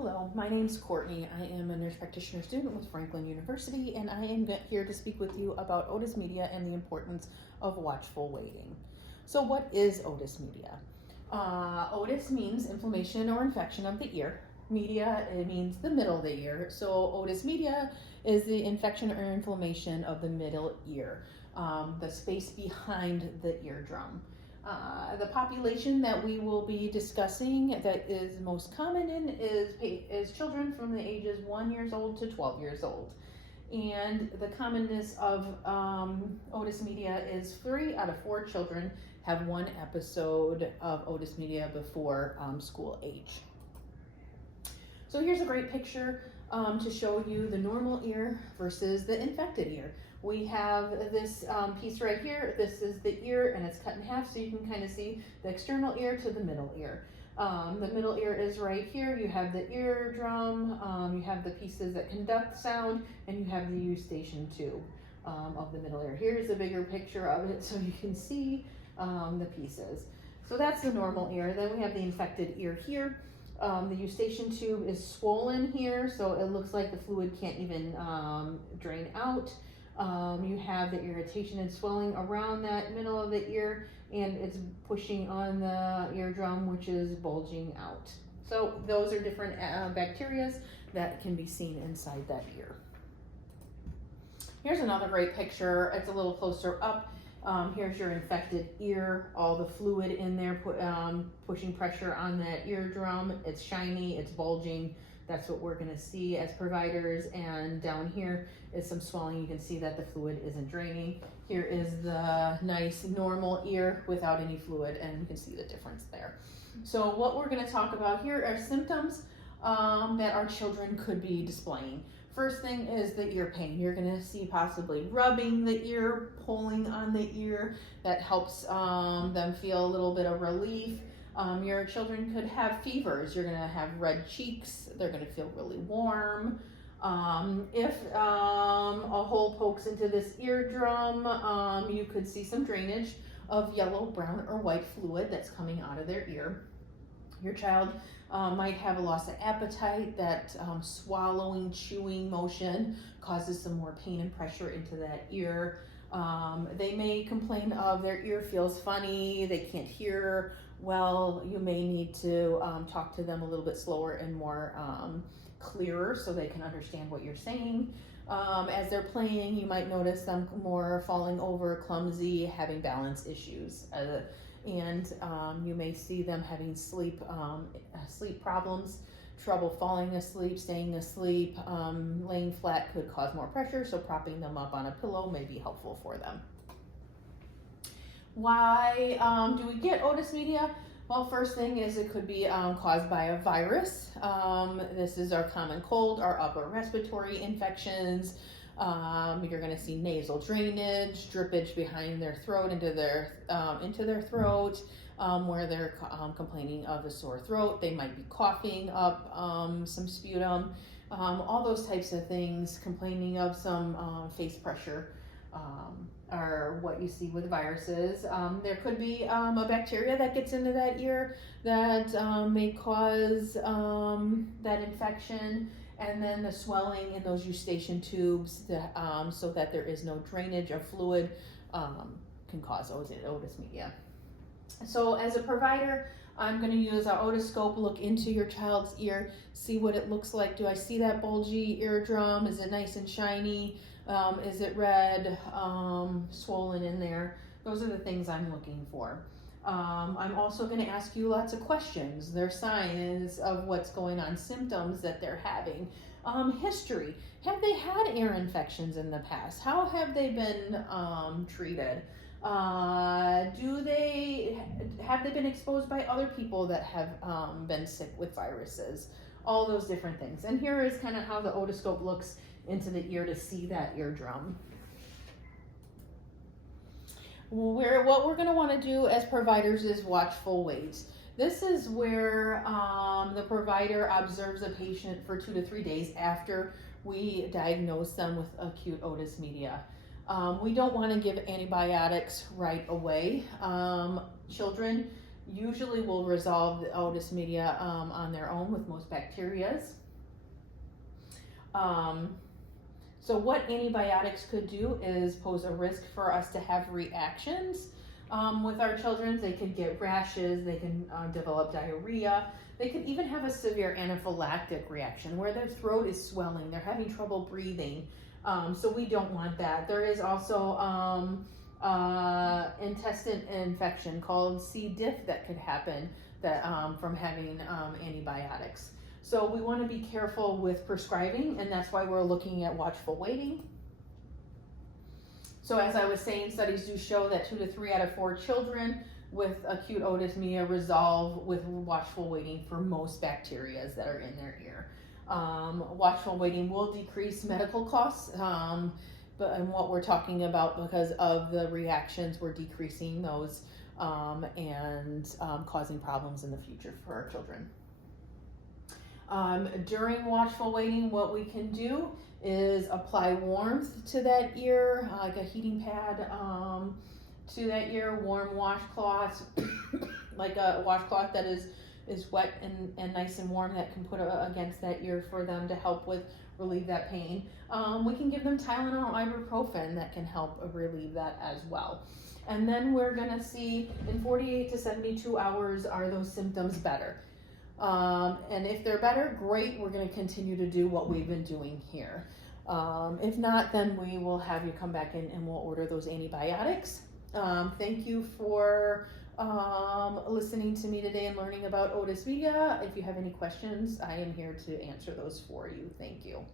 Hello, my name's Courtney. I am a nurse practitioner student with Franklin University, and I am here to speak with you about Otis media and the importance of watchful waiting. So what is Otis media? Otis means inflammation or infection of the ear. Media, it means the middle of the ear. So Otis media is the infection or inflammation of the middle ear, the space behind the eardrum. The population that we will be discussing that is most common in is children from the ages 1 years old to 12 years old. And the commonness of Otis media is 3 out of 4 children have one episode of Otis media before school age. So here's a great picture to show you the normal ear versus the infected ear. We have this piece right here. This is the ear, and it's cut in half, so you can kind of see the external ear to the middle ear. The middle ear is right here. You have the eardrum, you have the pieces that conduct sound, and you have the eustachian tube of the middle ear. Here's a bigger picture of it so you can see the pieces. So that's the normal ear. Then we have the infected ear here. The eustachian tube is swollen here, so it looks like the fluid can't even drain out. You have the irritation and swelling around that middle of the ear, and it's pushing on the eardrum, which is bulging out. So those are different bacteria that can be seen inside that ear. Here's another great picture. It's a little closer up. Here's your infected ear, all the fluid in there pushing pressure on that eardrum. It's shiny, it's bulging. That's what we're going to see as providers. And down here is some swelling. You can see that the fluid isn't draining. Here is the nice normal ear without any fluid, and you can see the difference there. So what we're going to talk about here are symptoms that our children could be displaying. First thing is the ear pain. You're going to see possibly rubbing the ear, pulling on the ear. That helps them feel a little bit of relief. Your children could have fevers. You're going to have red cheeks. They're going to feel really warm. If a hole pokes into this eardrum, you could see some drainage of yellow, brown, or white fluid that's coming out of their ear. Your child might have a loss of appetite. That swallowing, chewing motion causes some more pain and pressure into that ear. They may complain of their ear feels funny, they can't hear well. You may need to talk to them a little bit slower and more clearer so they can understand what you're saying. As they're playing, you might notice them more falling over, clumsy, having balance issues. And you may see them having sleep problems, trouble falling asleep, staying asleep. Laying flat could cause more pressure, so propping them up on a pillow may be helpful for them. Why do we get Otis media? Well, first thing is it could be caused by a virus. This is our common cold, our upper respiratory infections. You're going to see nasal drainage, drippage behind their throat into their throat, where they're complaining of a sore throat. They might be coughing up some sputum, all those types of things. Complaining of some face pressure are what you see with viruses. There could be a bacteria that gets into that ear that may cause that infection. And then the swelling in those eustachian tubes, so that there is no drainage of fluid, can cause Otis media. So as a provider, I'm going to use our otoscope, look into your child's ear, see what it looks like. Do I see that bulgy eardrum? Is it nice and shiny? Is it red, swollen in there? Those are the things I'm looking for. I'm also going to ask you lots of questions. Their signs of what's going on, symptoms that they're having, history. Have they had ear infections in the past? How have they been treated? Have they been exposed by other people that have been sick with viruses? All those different things. And here is kind of how the otoscope looks into the ear to see that eardrum. What we're going to want to do as providers is watchful wait. This is where the provider observes a patient for 2 to 3 days after we diagnose them with acute Otis media. We don't want to give antibiotics right away. Children usually will resolve the Otis media on their own with most bacterias. So what antibiotics could do is pose a risk for us to have reactions with our children. They could get rashes, they can develop diarrhea, they could even have a severe anaphylactic reaction where their throat is swelling, they're having trouble breathing. So we don't want that. There is also intestine infection called C. diff that could happen that from having antibiotics. So we want to be careful with prescribing, and that's why we're looking at watchful waiting. So as I was saying, studies do show that 2 to 3 out of 4 children with acute otis media resolve with watchful waiting for most bacteria that are in their ear. Watchful waiting will decrease medical costs, and what we're talking about, because of the reactions, we're decreasing those and causing problems in the future for our children. During watchful waiting, what we can do is apply warmth to that ear, like a heating pad to that ear, warm washcloths, like a washcloth that is wet and nice and warm that can put against that ear for them to help with relieve that pain. We can give them Tylenol, ibuprofen that can help relieve that as well. And then we're gonna see in 48 to 72 hours, are those symptoms better? And if they're better, great, we're going to continue to do what we've been doing here. If not, then we will have you come back in and we'll order those antibiotics. Thank you for listening to me today and learning about otis media. If you have any questions, I am here to answer those for you. Thank you.